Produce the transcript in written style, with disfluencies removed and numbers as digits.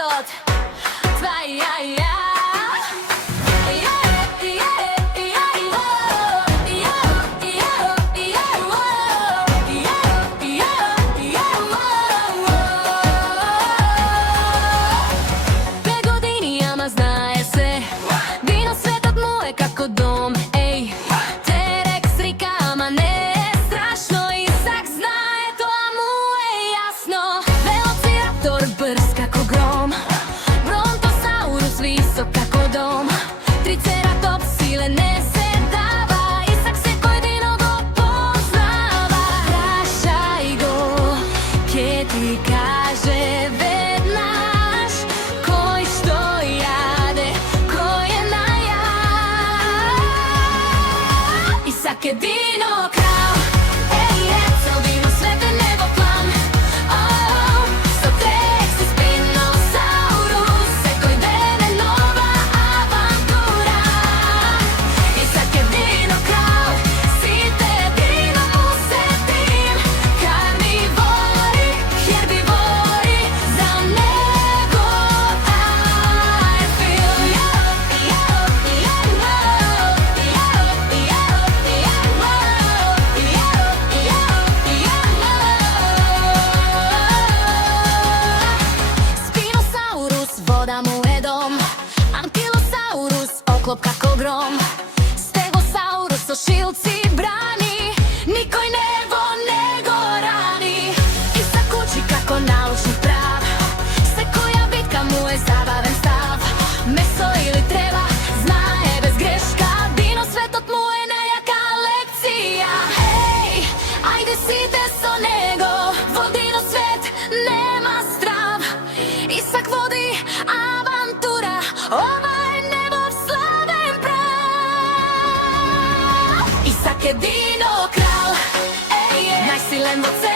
tot tvaja. Znaje se, vino svetat mu je kako dom, ej. Terek s rikama ne je strašno, Isak znaje, to mu je jasno. Velociraptor brz kako grom, Brontosaurus visok kako dom, Triceratops sile ne se dava, Isak se koji dino go poznava. Prašaj go, kje ti kaže vednaš, koji što Isak je dino kralj, ej, cel dino svet je nebo plan. T-rex i Spinosaurus, eko ide nova avantura. Isak je dino kralj, site dino mu se tim. Karnivori, herbivori, za nego taj film. Voda mu je dom, Ankylosaurus oklop kako grom, Stegosaurus o šilci brani, nikoj nebo nego rani. Isak uči kako naučni prav, koja bitka mu je zabaven stav. Meso ili treba, zna je bez greška, dino svetot mu je najjaka lekcija. Hej, ajde site so nego, vodino svet nema strav. Isak vodi avantura, ovaj nebov slaven prav. Isak je dino kralj, ej, najsilen od